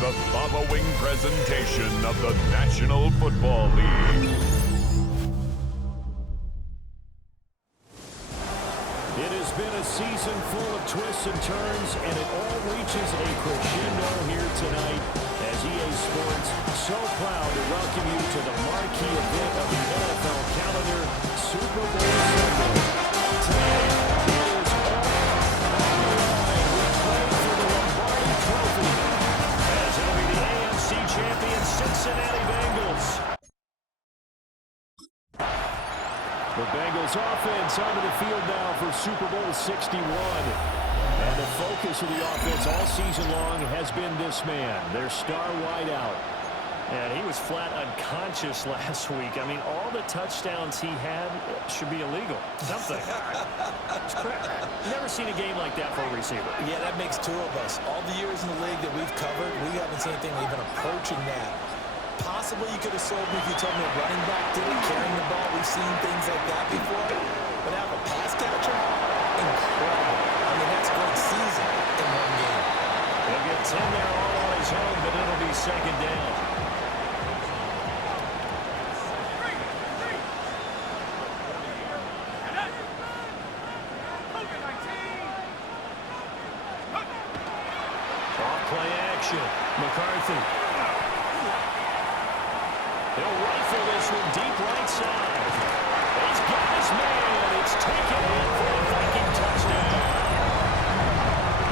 the following presentation of the National Football League. It has been a season full of twists and turns, and it all reaches a crescendo here tonight as EA Sports so proud to welcome you to the marquee event of the NFL calendar, Super Bowl Sunday. Tonight, it is all on the line. We play for the Lombardi Trophy as it'll be the AFC champion Cincinnati Bengals. The Bengals offense onto the field now for Super Bowl 61. And the focus of the offense all season long has been this man, their star wideout. And he was flat unconscious last week. I mean, all the touchdowns he had should be illegal. Something. It's correct. Never seen a game like that for a receiver. Yeah, that makes two of us. All the years in the league that we've covered, we haven't seen anything even approaching that. Possibly you could have sold me if you told me a running back did it, carrying the ball. We've seen things like that before. But have a pass catcher? Incredible. I mean, that's a great season in one game. He'll get 10 there all on his own, but it'll be second down. Off play action. McCarthy. He'll rifle this one deep right side. He's got his man. It's taken in for a Viking touchdown.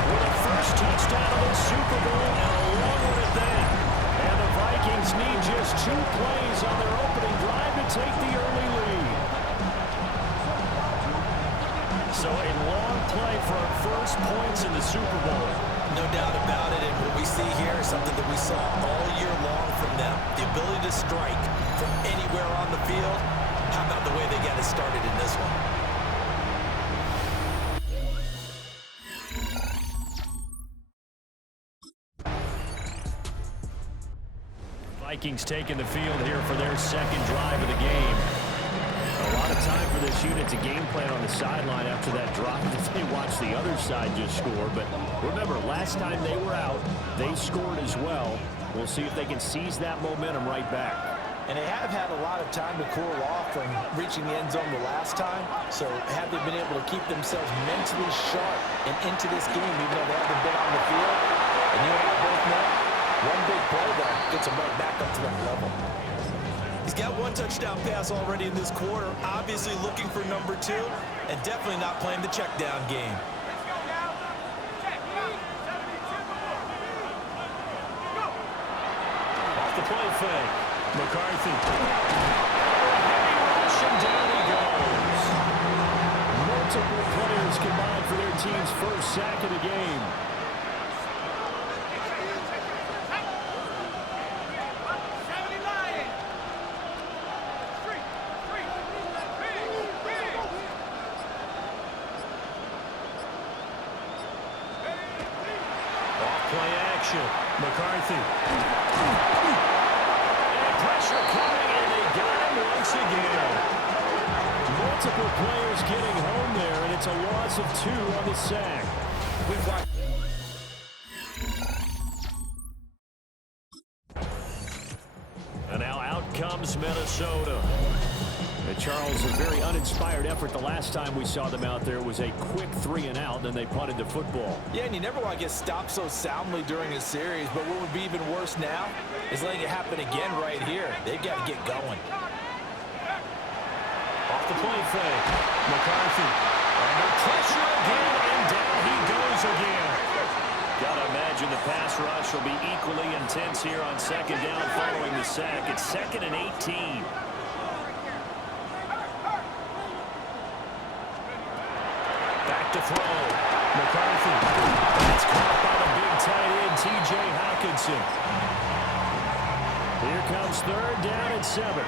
With a first touchdown of the Super Bowl and a long one at that. And the Vikings need just 2 plays on their opening drive to take the early lead. So a long play for our first points in the Super Bowl. No doubt about it, and what we see here is something that we saw all year long from them. The ability to strike from anywhere on the field. How about the way they got it started in this one? Vikings taking the field here for their second drive of the game. A lot of time for this unit to game plan on the sideline after that drive that they watched the other side just score. But remember, last time they were out, they scored as well. We'll see if they can seize that momentum right back. And they have had a lot of time to cool off from reaching the end zone the last time. So have they been able to keep themselves mentally sharp and into this game, even though they haven't been on the field? And you and I both know, one big play there gets them right back up to that level. He's got 1 touchdown pass already in this quarter, obviously looking for number 2, and definitely not playing the check down game. Off the play fake. McCarthy. Rushing down he goes. Multiple players combined for their team's first sack of the game. McCarthy. And pressure coming, and they got him once again. Multiple players getting home there, and it's a loss of 2 on the sack. We've got and now out comes Minnesota. And Charles, a very uninspired effort the last time we saw them out there. It was a quick 3 and out, then they punted the football. Yeah, and you never want to get stopped so soundly during a series, but what would be even worse now is letting it happen again right here. They've got to get going. Off the play fake. McCarthy. Under pressure again, and down he goes again. Gotta imagine the pass rush will be equally intense here on second down following the sack. It's 2nd and 18. To throw. McCarthy. That's caught by the big tight end, T.J. Hockenson. Here comes 3rd down and 7.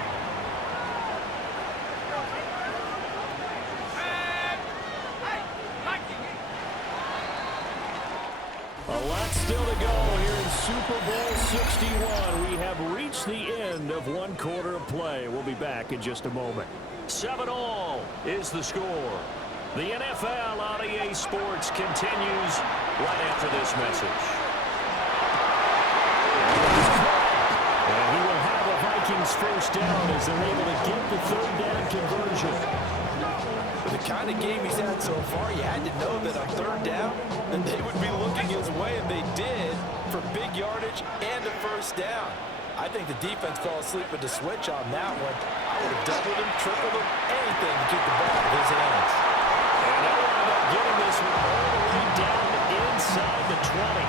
A lot still to go here in Super Bowl 61. We have reached the end of 1 quarter of play. We'll be back in just a moment. 7-all is the score. The NFL on EA Sports continues right after this message. first down as they're able to get the third down conversion. With the kind of game he's had so far, you had to know that on third down, that they would be looking his way, and they did, for big yardage and a first down. I think the defense fell asleep with the switch on that one. I would have doubled him, tripled him, anything to keep the ball in his hands. And they wound up getting this one all the way down inside the 20.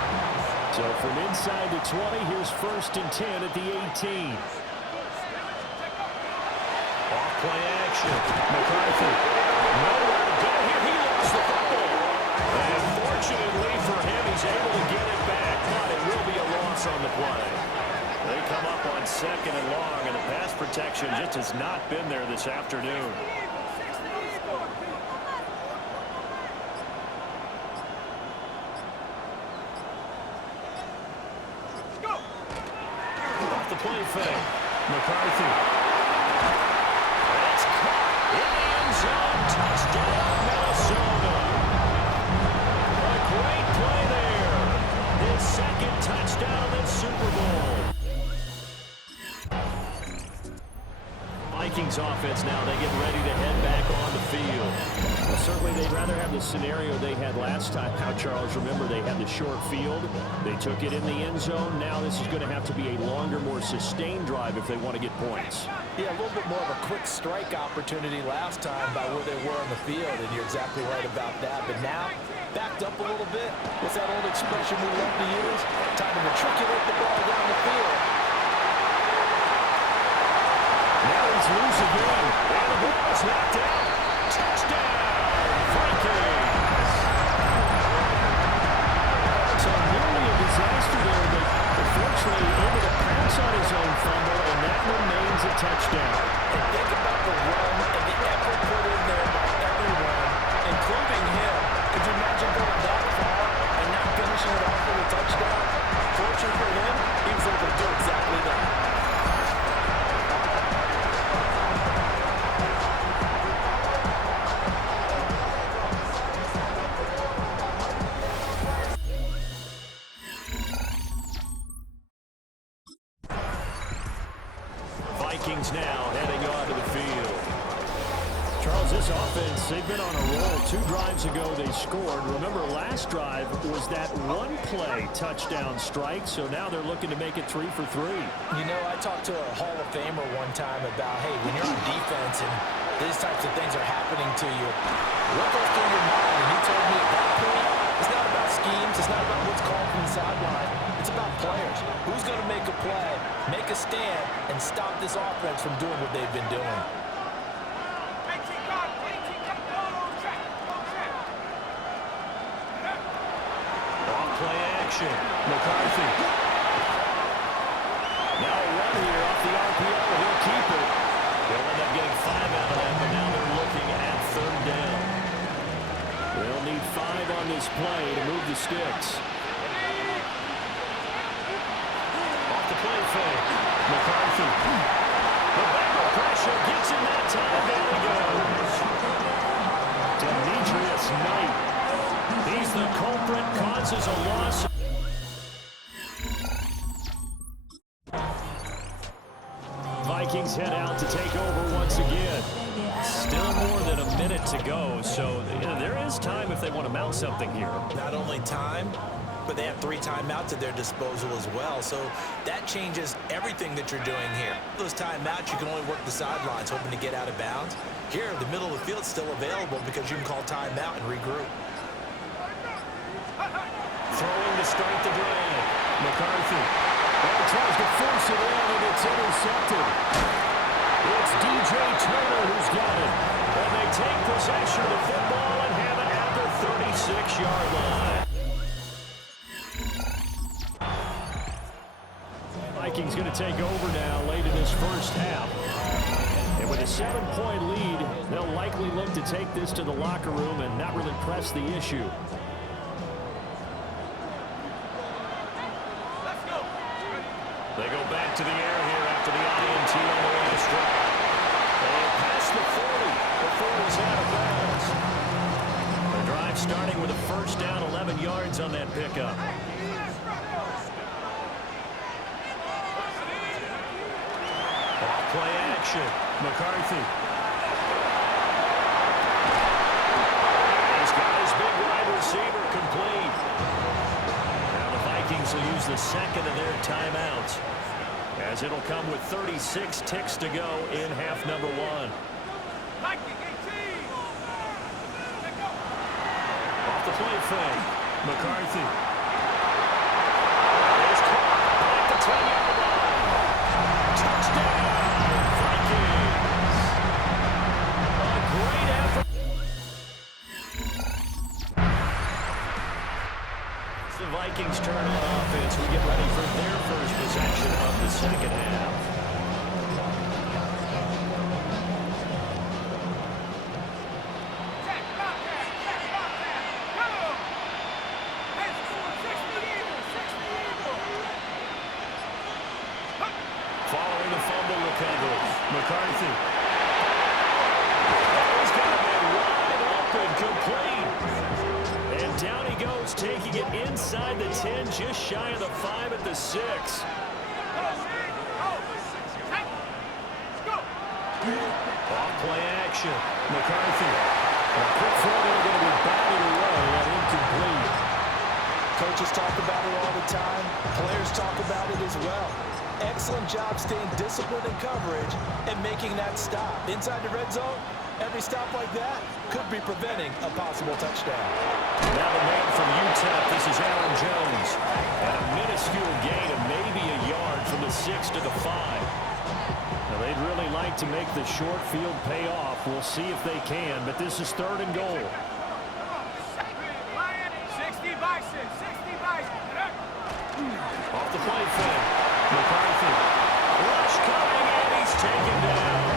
So from inside the 20, here's 1st and 10 at the 18. Off-play action. McCarthy. Nowhere to go here. He lost the football. And fortunately for him, he's able to get it back. But it will be a loss on the play. They come up on 2nd and long, and the pass protection just has not been there this afternoon. Off the play fake. McCarthy. That's caught in the end zone. Touchdown, Minnesota. A great play there. His 2nd touchdown in the Super Bowl. Vikings offense now, they get ready to head back on the field. Well, certainly they'd rather have the scenario they had last time. Now, Charles, remember they had the short field. They took it in the end zone. Now this is going to have to be a longer, more sustained drive if they want to get points. Yeah, a little bit more of a quick strike opportunity last time by where they were on the field, and you're exactly right about that. But now, backed up a little bit. What's that old expression we love to use? Time to matriculate the ball down the field. Now he's loose again. And the ball is knocked out. Touchdown, Vikings. So nearly a disaster there, but unfortunately able to pounce on his own fumble, and that remains a touchdown. And think about the run and the effort put in there by everyone, including him. Could you imagine going that far and not finishing it off with a touchdown? Fortunately for him, he was able to do exactly that. Vikings now heading onto the field. Charles, this offense, they've been on a roll. 2 drives ago they scored. Remember, last drive was that one-play touchdown strike, so now they're looking to make it 3 for 3. You know, I talked to a Hall of Famer one time about, hey, when you're on defense and these types of things are happening to you, what goes through your mind? And he told me at that point, it's not about schemes, it's not about what's called from the sideline. It's about players. Who's going to make a play, make a stand, and stop this offense from doing what they've been doing? Off-play action. McCarthy. Now a run here off the RPO. He'll keep it. They'll end up getting 5 out of that, but now they're looking at 3rd down. They'll need 5 on this play to move the sticks. Off the play fake. McCarthy. The backward pressure gets him that time. There he goes. Demetrius Knight. He's the culprit, causes a loss. Vikings head out to take over once again. Still more than a minute to go, so there is time if they want to mount something here. Not only time, but they have 3 timeouts at their disposal as well, so that changes everything that you're doing here. Those timeouts, you can only work the sidelines, hoping to get out of bounds. Here, the middle of the field is still available because you can call timeout and regroup. Throwing to start the drive. McCarthy. Tries to force it in, and it's intercepted. It's DJ Turner who's got it. And they take possession of the football and have it at the 36-yard line. Vikings going to take over now late in this first half. And with a 7-point lead, they'll likely look to take this to the locker room and not really press the issue. They go back to the air here after the INT on the last drive. They pass the 40 before he's out of bounds. The drive starting with a first down, 11 yards on that pickup. Off Play action. McCarthy. He's got his big wide receiver complete. Now the Vikings will use the second of their timeouts, as it'll come with 36 ticks to go in half number one. Off the play fake. McCarthy. He's caught at the 10-yard line. Touchdown, Vikings. A great effort. It's the Vikings turn on offense. We get ready for their first possession of the second half. Following the fumble recovery, McCarthy. He's got it wide open, complete. And down he goes, taking it inside the 10, just shy of the 5 at the 6. Off play action, McCarthy. A quick throw there going to be batted away and incomplete. Coaches talk about it all the time. Players talk about it as well. Excellent job staying disciplined in coverage and making that stop. Inside the red zone, every stop like that could be preventing a possible touchdown. Now the man from UTEP, this is Aaron Jones. And a minuscule gain of maybe a yard from the 6 to the 5. Now they'd really like to make the short field pay off. We'll see if they can, but this is 3rd and goal. 60 by 6, 60 by 6. Off the play fake. McCarthy. Rush coming, and he's taken down.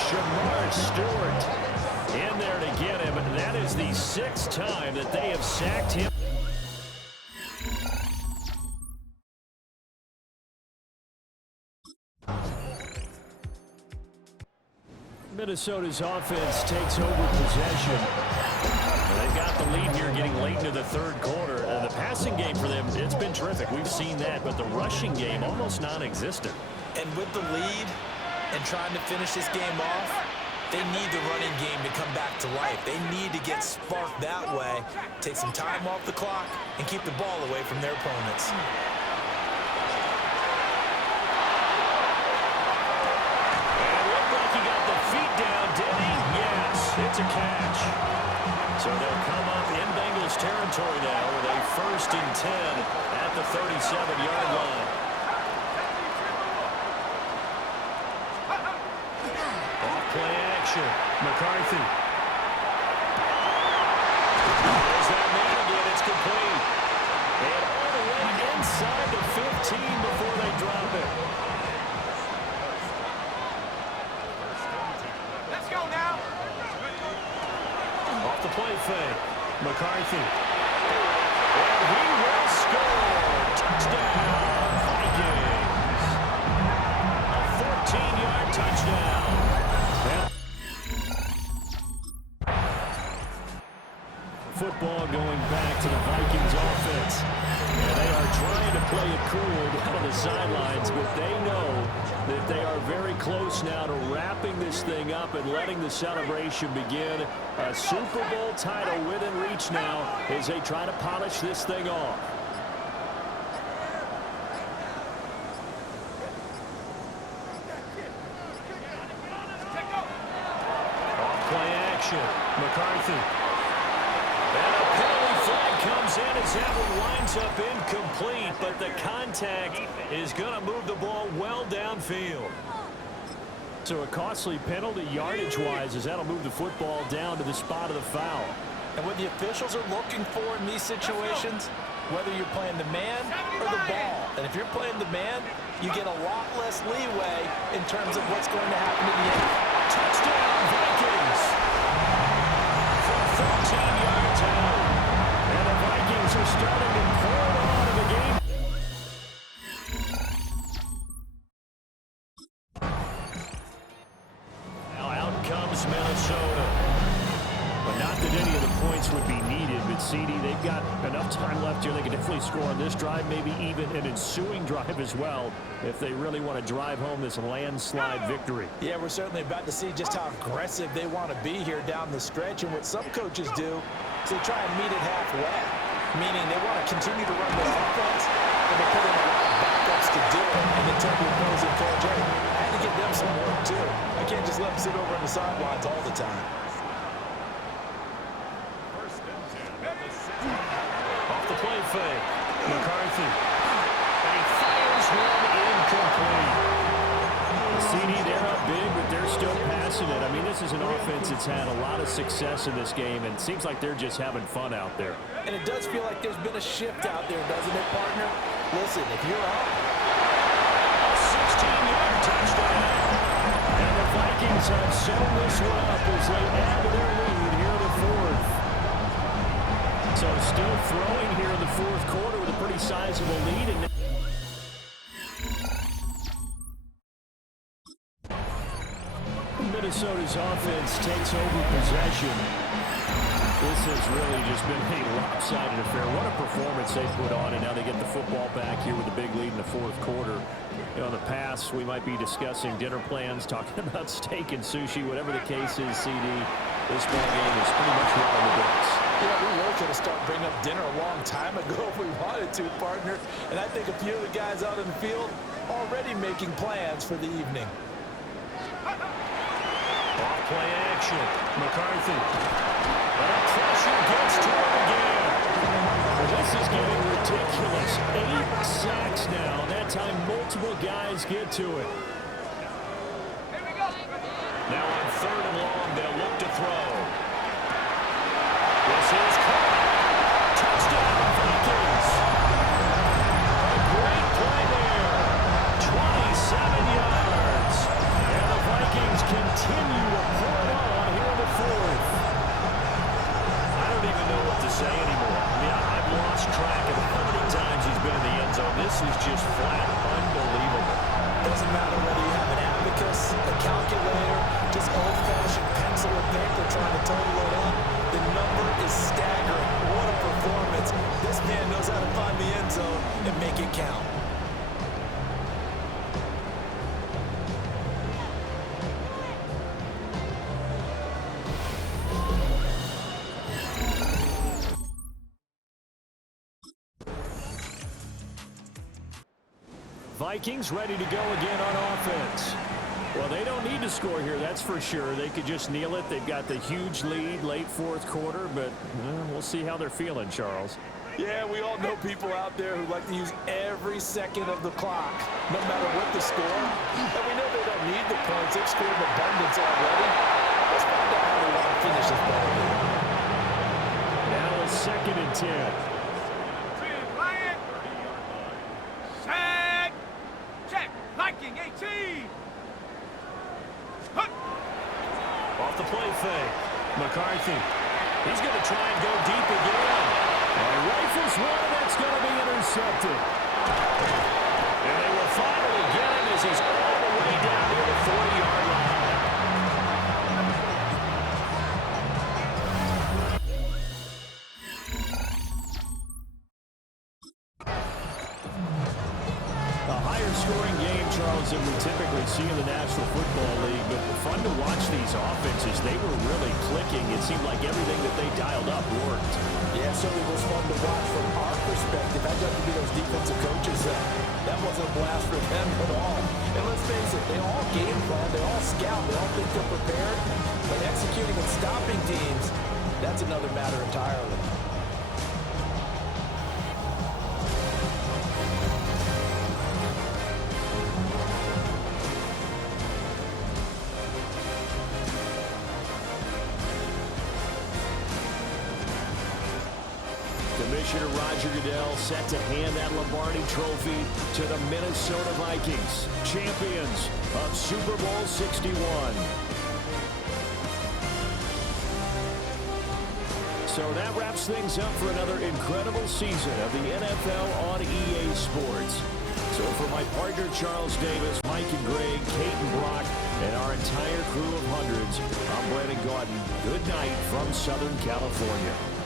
Shamar Stewart in there to get him. And that is the 6th time that they have sacked him. Minnesota's offense takes over possession. They've got the lead here getting late into the 3rd quarter. The passing game for them, it's been terrific. We've seen that, but the rushing game almost non-existent. And with the lead and trying to finish this game off, they need the running game to come back to life. They need to get sparked that way, take some time off the clock, and keep the ball away from their opponents. It's a catch. So they'll come up in Bengals territory now with a 1st and 10 at the 37-yard line. Off play action. McCarthy. There's that man again. It's complete. And all the way inside the 15 before they drop it. Let's go now. Off the play fake. McCarthy. And he will score. Touchdown, Vikings. A 14-yard touchdown. Football going back to the Vikings offense. And they are trying to play it cool down on the sidelines, but they know that they are very close now to wrapping this thing up and letting the celebration begin. A Super Bowl title within reach now as they try to polish this thing off. Off play action. McCarthy. And a penalty flag comes in as that one winds up incomplete, but the contact is going to move the ball well downfield. So a costly penalty yardage-wise as that'll move the football down to the spot of the foul. And what the officials are looking for in these situations, whether you're playing the man or the ball, and if you're playing the man, you get a lot less leeway in terms of what's going to happen in the end. Touchdown, Vikings! From 14 yards out. And the Vikings are starting to pour it on in the game. Now out comes Minnesota. But not that any of the points points would be needed, but CD, they've got enough time left here. They can definitely score on this drive, maybe even an ensuing drive as well, if they really want to drive home this landslide victory. Yeah, we're certainly about to see just how aggressive they want to be here down the stretch. And what some coaches do is they try and meet it halfway, meaning they want to continue to run their offense, but they put in a lot of backups to do it, and then tell the opposing coach, hey, I had to get them some work too. I can't just let them sit over on the sidelines all the time. Off the play fake, McCarthy. And he fires one incomplete. The CD, they're up big, but they're still passing it. I mean, this is an offense that's had a lot of success in this game, and it seems like they're just having fun out there. And it does feel like there's been a shift out there, doesn't it, partner? Listen, if you're up, a 16-yard touchdown. And the Vikings have sewn this one up as they add to their lead here in the fourth. So still throwing here in the fourth quarter with a pretty sizable lead. And Minnesota's offense takes over possession. This has really just been a lopsided affair. What a performance they put on, and now they get the football back here with a big lead in the fourth quarter. You know, in the past, we might be discussing dinner plans, talking about steak and sushi, whatever the case is, CD. This ball game is pretty much right on the books. Yeah, we were going to start bringing up dinner a long time ago if we wanted to, partner. And I think a few of the guys out in the field already making plans for the evening. Off play action. McCarthy. And pressure gets to him again. Well, this is getting ridiculous. 8 sacks now. That time multiple guys get to it. Now on 3rd and long, they'll look to throw. This is caught. Touchdown, Vikings. A great play there. 27 yards. And the Vikings continue to pour it on here in the fourth. I don't even know what to say anymore. I mean, I've lost track of how many times he's been in the end zone. This is just flat unbelievable. Doesn't matter whether you have an abacus, a calculator, just old-fashioned pencil and paper trying to total it up. The number is staggering. What a performance. This man knows how to find the end zone and make it count. Vikings ready to go again on offense. Well, they don't need to score here, that's for sure. They could just kneel it. They've got the huge lead late fourth quarter, but we'll see how they're feeling, Charles. Yeah, we all know people out there who like to use every second of the clock, no matter what the score. And we know they don't need the points. They've scored in abundance already. Let's find out how they want to finish this ball game. Now a 2nd and 10. Viking 18. Off the play fake. McCarthy. He's going to try and go deep again. And rifles one, and that's going to be intercepted. And they will finally get him as he's all the way down near the 40-yard line. Scoring game, Charles, that we typically see in the National Football League, but fun to watch these offenses. They were really clicking. It seemed like everything that they dialed up worked. Yeah, it certainly was fun to watch from our perspective. I'd like to be those defensive coaches. That wasn't a blast for them at all. And let's face it, they all game plan, they all scout, they all think they're prepared. But executing and stopping teams, that's another matter entirely. Commissioner Roger Goodell set to hand that Lombardi Trophy to the Minnesota Vikings, champions of Super Bowl 61. So that wraps things up for another incredible season of the NFL on EA Sports. So For my partner, Charles Davis, Mike and Greg, Kate and Brock, and our entire crew of hundreds, I'm Brandon Gaudin. Good night from Southern California.